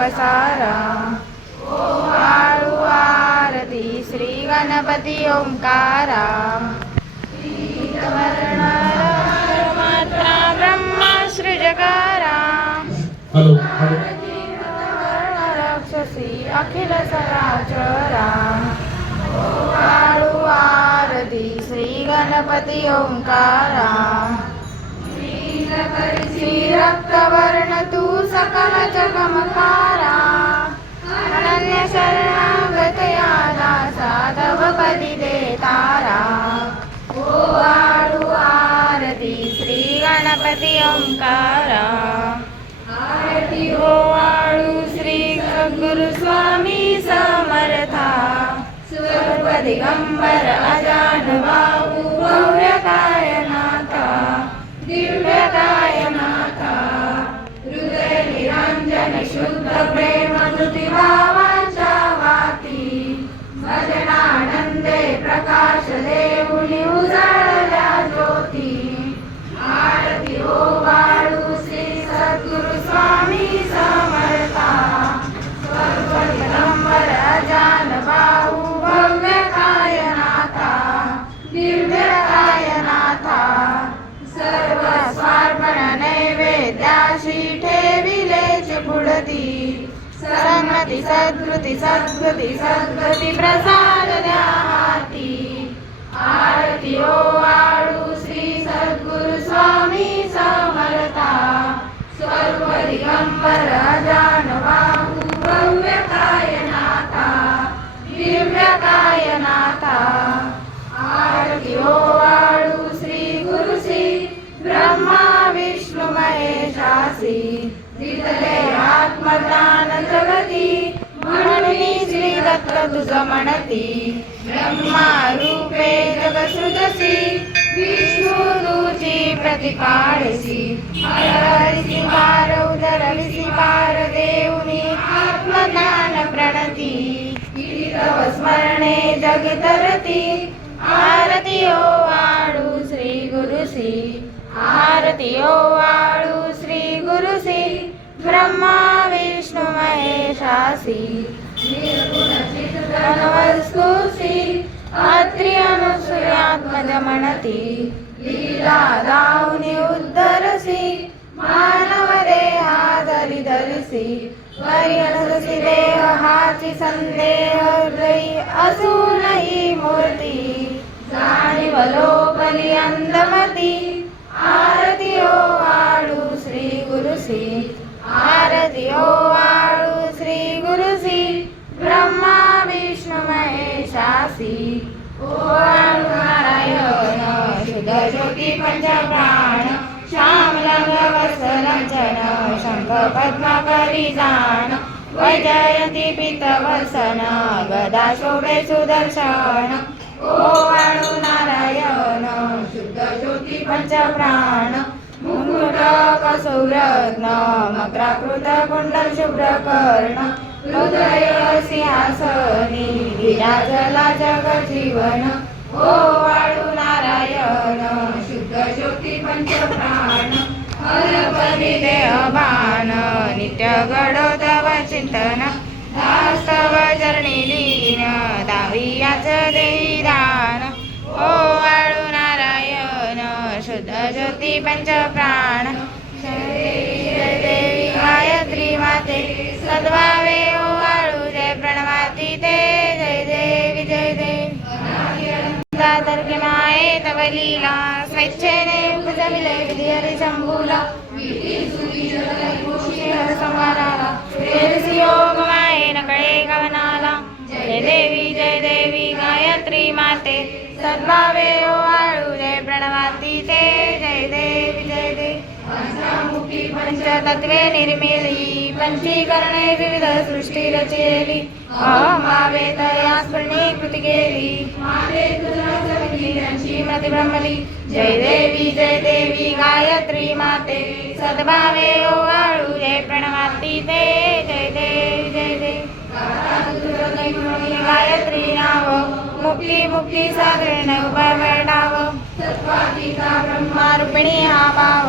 पसारा. ओवाळू आरती श्री गणपती ओंकारा. मात्रा ब्रह्मा सृजकारा. राक्षसी अखिल सराचरा. ओवाळू आरती श्री गणपती ओंकारा. श्री रक्तवर्ण तू सकल जगमकारा. अनन्य शरणागत याला साधव पदी दे तारा. ओवाळू आरती श्री गणपती ओंकारा. आरती ओवाळू श्री सद्गुरु स्वामी समर्था. सर्व दिगंबर अजान बाहू भव्य कायनाथा. दिव्य कायनाथा. हृदय निरंजन शुद्ध प्रेम स्तुती भावांच्या वाती. भजनानंदे प्रकाश देऊनी उजाळल्या ज्योती. आरती ओवाळू श्री सद्गुरु स्वामी समर्था. सर्व दिगंबर अजान बाहू भव्य कायनाथा. दिव्य कायनाथा. सर्व स्वार्पण नैवेद्याशी ठेविलेचे पुढती. सन्मती सद्गती सद्गती सद्गती प्रसाद द्या हाती. आरती ओवाळू श्री सद्गुरु स्वामी समर्था. सर्व दिगंबर अजान बाहू भव्य कायनाथा. दिव्य कायनाथा. आरती ओवाळू श्री गुरुसी ब्रह्मा विष्णू महेशासी. दिले आत्मज्ञान जगती म्हणून श्री दत्त तुझ म्हणती. ब्रह्मा रूपे जग सृजसी. विष्णू तुझी प्रतिपाडसी. हरहरिसी पार उदरविसी पार देऊनी आत्मज्ञान प्रणती. तव स्मरणे जग तरती. आरती ओवाळू श्री गुरुसी. आरती ओवाळू श्री गुरुसी. ब्रह्मा विष्णू महेशासी. निर्गुण चित्तनवस्तुसी. अत्रि अनुसूयात्मज म्हणती. लीला दाऊनी उद्धरसी. मानव देहा धरी धरिसी. परिणससी देह हाची संदेह हृदयी असून ही मूर्ती. जाणीव लोकली अंधमती. आरती ओवाळू श्री गुरुसी. आरती ओवाळू श्री गुरुसी. ब्रह्मा विष्णू महेशासी. ओवाळू नारायण शुद्ध ज्योती पंचप्राण. श्यामलंग वत्सलंचन शंख पद्माकरी जान. वैजयंती पीतवसन गदा शोभे सुदर्शन. ओवाळू नारायण शुद्ध ज्योती पंचप्राण. मुकुट कसौरत्न मकराकृत कुंडल शुभ्रकर्ण. हृदय सिंहासनी विराजला जगजीवन. ओवाळू नारायण शुद्ध ज्योती पंचप्राण. हरपदी देहभान नित्य घडो तव चिंतन. दास्तव चरणी लीन दावी याच देही दान. ओवाळू नारायण शुद्ध ज्योती पंचप्राण. जय देवी गायत्री माते. सद्भावे ओवाळू जय प्रणवाती ते. जय देवी जय देवी. तर्के माये तव लीला. स्वेच्छेने पुजविले विधिहरी शंभूला. संवाराला योग माये नकळे गमनाला. जय देवी गायत्री माते. सद्भावे ओवाळू जय प्रणवाती ते. जय देवी जय देवी. पंचतत्वे निर्मिली. पंचीकरणे विविध सृष्टी रचेली. अहमावे तया स्फुरणी कृती केली. मती ब्रह्मली. जय देवी गायत्री माते. सद्भावे ओवाळू जय प्रणवाती ते. जय देवी जय देवी. गायत्री नाव मुक्ती मुक्ती सागरण उभवडाव. ब्रह्मा रूपिणी हा भाव.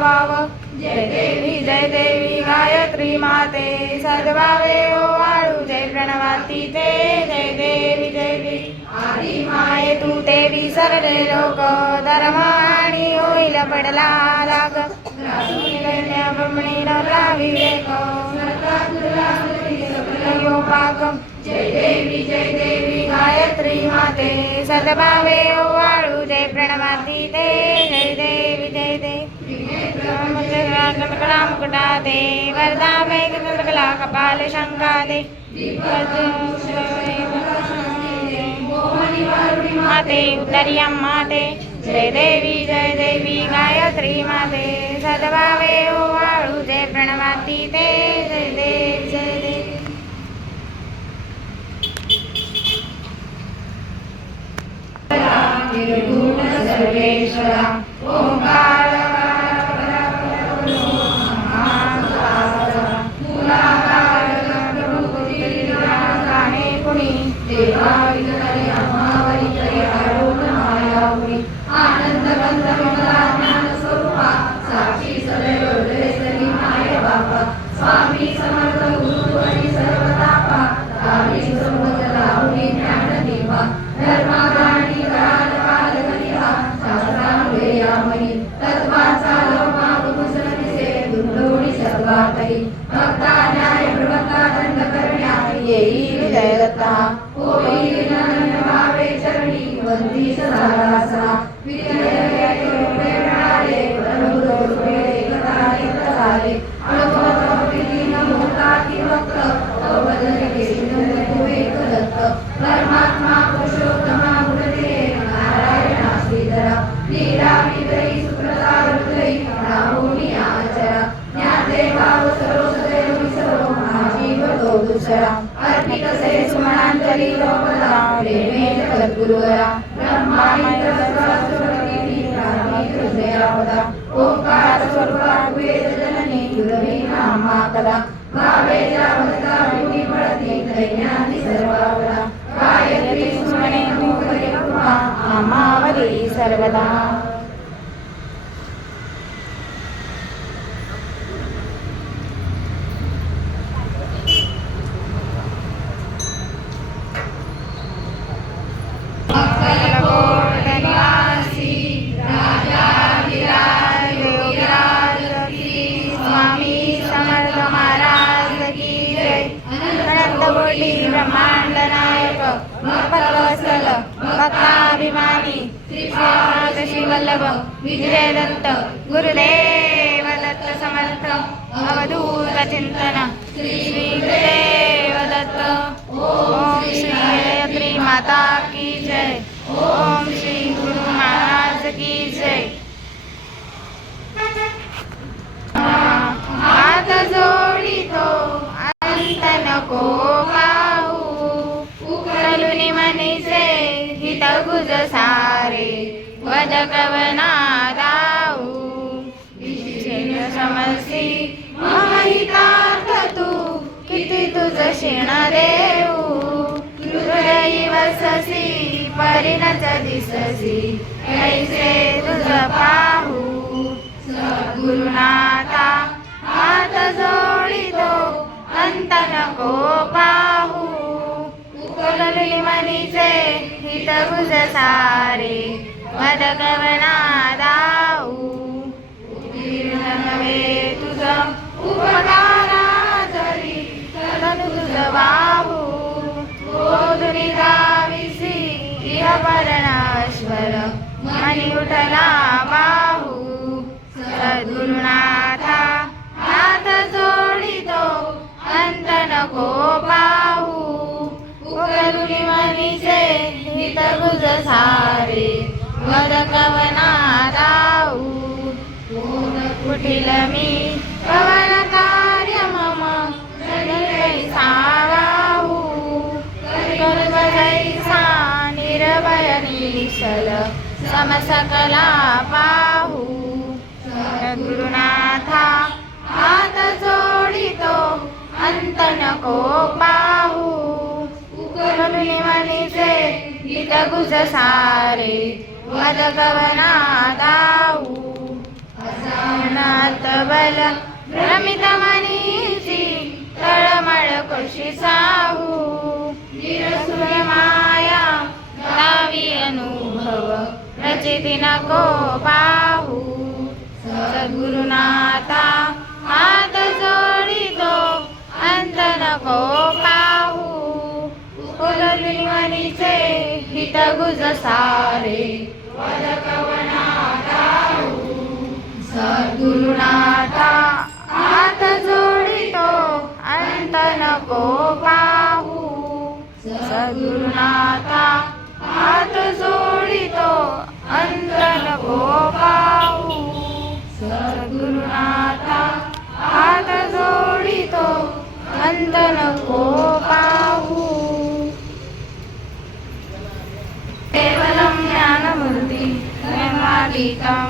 भाव. जय जय देवी गायत्री माते सद्भावे ओवाळू जय प्रणवाती ते जय देवी आदि माये तू ते विसरले लोक धर्म आणि होईल पडला लाग ब्रह्मणी नवला विवेक पाक जय देवी गायत्री माते सद्भावे ओवाळू जय प्रणवाती ते जय देवी मुकुटा दे वरदा मेघ कला कपाल शंका दे माते उत्तरियं माते जय देवी गायत्री माते सद्भावे ओवाळू जय प्रणवाती ते जय देवी निर्गुण सर्वेश्वरा ओंकार आनंद बंद ज्ञान स्वरूपा साक्षी सदैव माय बापा स्वामी समर्थ गुरु आणि सर्वतापा काली सर्वजलाहुनी ज्ञानदीपा धर्माग्राणी काल काल कलिहा शास्त्रामुळे यामही तत्वाचा लोमा गुरुसरदिसे दुर्लोणी सर्वातही भक्ता न्याय प्रभक्ता दंड करण्या येईल हृदयदत्ता होईल नंदन भावे चरणी वंदी सदासा परमात्मा पुरुषोत्तमा गुरुदेव नारायणा श्रीधरा लीला विदयी सुप्रता हृदयी राहुनी आचरा ज्ञाते भाव सर्व सदैव विसरो महाजीव तो दुसरा अर्पित से सुमनांजली लोकदा प्रेमेन सद्गुरुवरा ब्रह्मांड सहस्रवती रामी हृदयावदा ओंकार स्वरूपा वेद जननी गुरवी नामा कदा भावे जावता विधी पडती दैन्यानि सर्वावदा गायत्री स्मरणे मुखरी कृपा आमावरी सर्वदा ब्रह्मांड नायक भक्तवत्सल भक्ताभिमानी श्री वल्लभ विजय दत्त गुरुदेव दत्त समर्थ अवधूत चिंतन श्री गुरुदेव दत्त ओम श्री गायत्री माता की जय ओम श्री गुरु महाराज की जय हात जोडितो अंत नको उकलुनी मनीचे हित गुज सारे वद कवना दाऊ समसी महितार्थ तू किती तुझ शिण देऊ हृदयी वससी परिणत दिससी ऐसे तुझ पाहू सद्गुरुनाथा हात जोडितो अंत नको पाहू उकलुनी मनीचे हित गुज सारे वद कवना दाऊ नवे तुझ उपकारा जरी तनु तुझ बाहू बोधुनी गाविसी इह परणाश्वर मनी उठला बाहू सद्गुरुनाथा हात जोडितो अंत नको पाहू उकलुनी मनीचे हित गुज सारे वद कवना दाऊ कुटिल मी पवन कार्य मम सावाहू कर्म जैसा निर्भय निश्चल समसकला पाहू सद्गुरुनाथा हात जोडितो अंत नको पाहू उकलुनी मनीचे हित गुज सारे वद कवना दाऊ अनाथ बल भ्रमित मनीषी तळमळ कृषी साहू निरसुर माया दावी अनुभव रचिती नको पाहू सद्गुरुनाथा हात जोडितो अंत नको पाहू उगली मनीचे हित गुज सारे सद्गुरुनाथा हात जोडितो अंत नको पाहू सद्गुरुनाथा हात जोडितो अंत नको पाहू सद्गुरुनाथा हात जोडितो अंत नको पाहू केवलं ज्ञानमूर्ती निर्मालिकां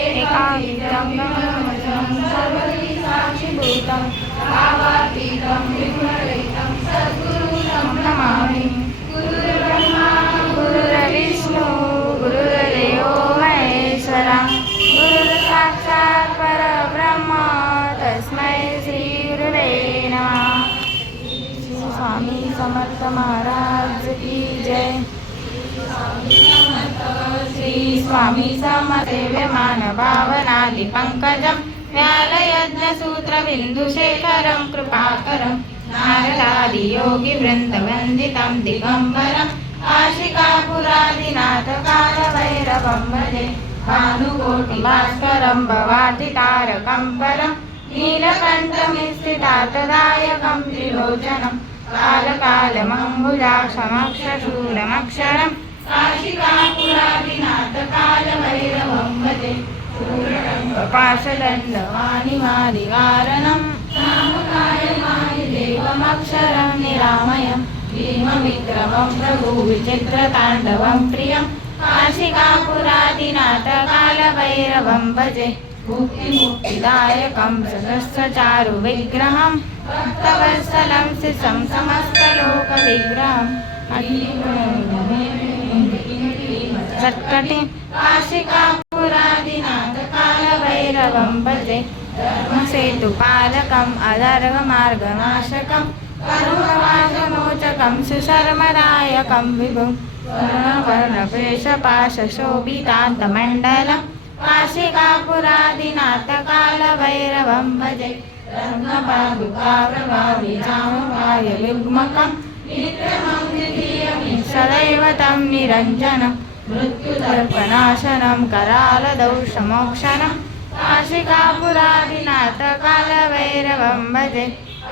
एकाकीतं सर्वधी साक्षीभूतं भावातीतं विघ्नरहितं सद्गुरुं नमामि गुरुर्ब्रह्मा गुरुर्विष्णु गुरुर्देवो महेश्वरा गुरुर्साक्षात् परब्रह्म तस्मै श्री गुरुवे नमः स्वामी समर्थ महाराज की जय श्री स्वामी समर्थ सेव्यमान भावनादि पंकजं व्यालयज्ञसूत्रबिन्दुशेखरं कृपाकरं नारदादि योगी वृन्दवन्दितं दिगम्बरं काशिकापुरादिनाथ कालभैरवं भजे भानुकोटिभास्करं भवार्थितारकं परं नीलकण्ठमिस्थितार्थदायकं त्रिलोचनं कालकालमङ्गुजाक्षमक्षशूलमक्षरं काशिकापुरादिनाथ कालभैरवं भजे पाशदण्डवाणिमादिवारणं नामकायमादिदेवमक्षरं निरामयं भीमविक्रमं प्रभुविचित्रताण्डवं प्रियं काशिकापुरादिनाथ कालभैरवं भजे मुक्तिदायकं सहस्रचारुविग्रहं भक्तवत्सलं शिशं समस्तलोकविग्रहं सत्कटिं काशिकापुरादिनाथ कालभैरवं भजे धर्मसेतुपालकम् अधर्ममार्गनाशकं करुणवासमोचकं सुशर्मदायकं विभुं वर्णकेशपाशशोभितान्तमण्डलं काशिकापुरादिनाथ कालभैरवं भजे रत्नपादुकाप्रभाविरामवाययुग्मकं नित्यमं द्वितीयं सदैव तं निरञ्जनं मृत्युदर्पनाशनं करालदोषमोक्षणं काशिकापुरादिनाथ कालभैरवं भजे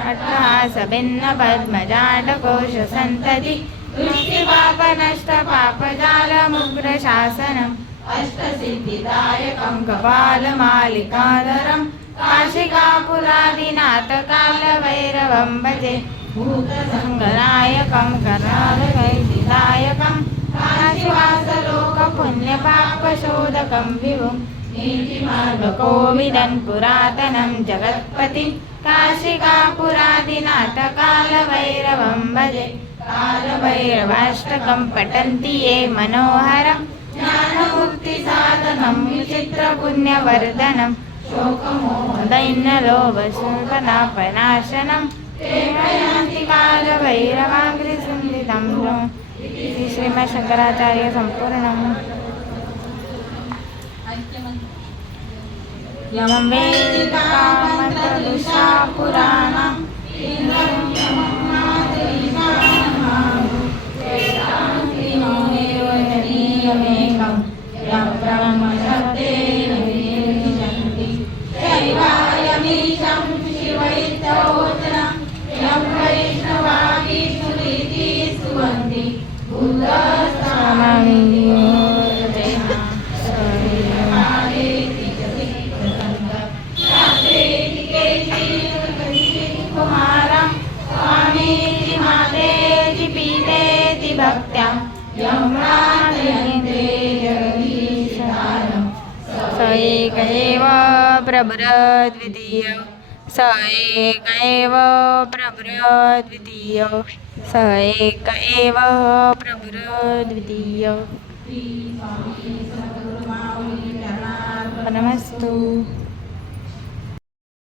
अट्टहासभिन्नपद्मजाटकोशसन्तति दृष्टिपापनष्टपापजालमुग्रशासनम् अष्टसिद्धिदायकं कपालमालिकाधरं काशिकापुरादिनाथ कालभैरवं भजे भूतसङ्गनायकं करालकैर्दिदायकं काशिवासलोकपुण्यपापशोधकं विभुं नीतिमार्गकोविदं पुरातनं जगत्पतिं काशिकापुरादिनाथ कालभैरवं भजे कालभैरवाष्टकं पठन्ति ये मनोहरं ज्ञानमुक्तिसाधनं विचित्रपुण्यवर्धनं शोकमोहदैन्यलोभशोकनापनाशनं ते प्रयान्ति कालभैरवाग्रसंहितं श्रीमच्छङ्कराचार्य सम्पूर्णम् यं वेदिकामन्तदुषा पुराणा वेदान्तिनोमेवनीयमेकं यं ब्रह्मसत्येन विनिर्मिषन्ति दैवायमीशं शिवैतवोचनं यं वैष्णवागीषुरीति स्तुवन्ति बुद्धस्वामियो कुमारं स्वामीति मातेति पीतेति भक्त्यां यं राजयन्ते जगदीशहारं स एक एव प्रभुरद्वितीय स एक एव प्रभुरद्वितीय स एक एव प्रभुरद्वितीय नमस्तु